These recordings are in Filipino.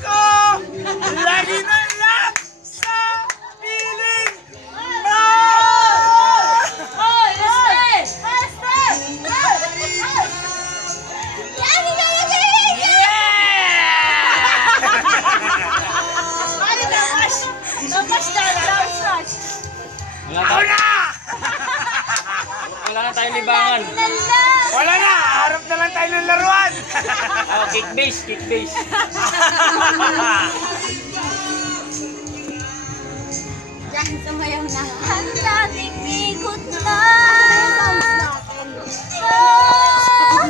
Ko! Lagi na lang sa piling mo! Hoy! Este! Wala na tayong libangan. Wala na! Harap na lang tayo ng laruan! Oh, kick base, kick base. Diyan, sumayaw na. Ang dating ikot na.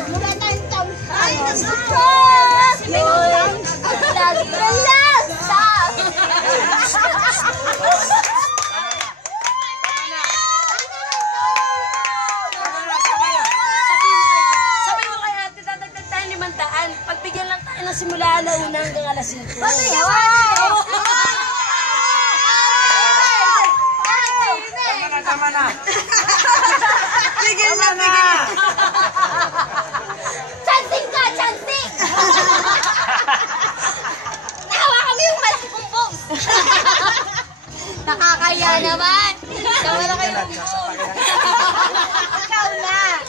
Wala tayong sound. Ay, gusto ko. Ang lagi na lang. Sabi mo kay ate, dadagdag tayo 500. Pagbigyan lang tayo ng simula alauna hanggang alas 5. Paano yun? Tama na! Tigil na, tigil na! Chansing ka, chansing! Nahawa kami yung malipong. Nakakaya naman! Nawala kayo ng buong. Ikaw na!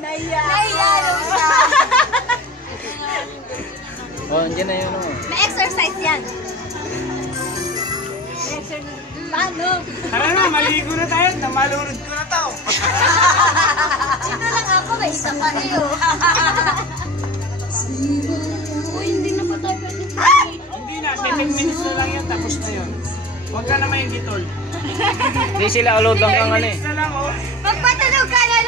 Naiya! Oh, andyan na yun. May exercise yan. Paano? Tara na, maligo na tayo. Namalunod ko na tao. Ito lang ako, may isa pa rin. Uy, hindi na pa tayo pwede. Hindi na, 10 minutes na lang yan. Tapos na yun. Huwag ka na maingitol. Hindi sila ulod hanggang ano eh. 10 minutes na lang, oh. Magpatulog ka na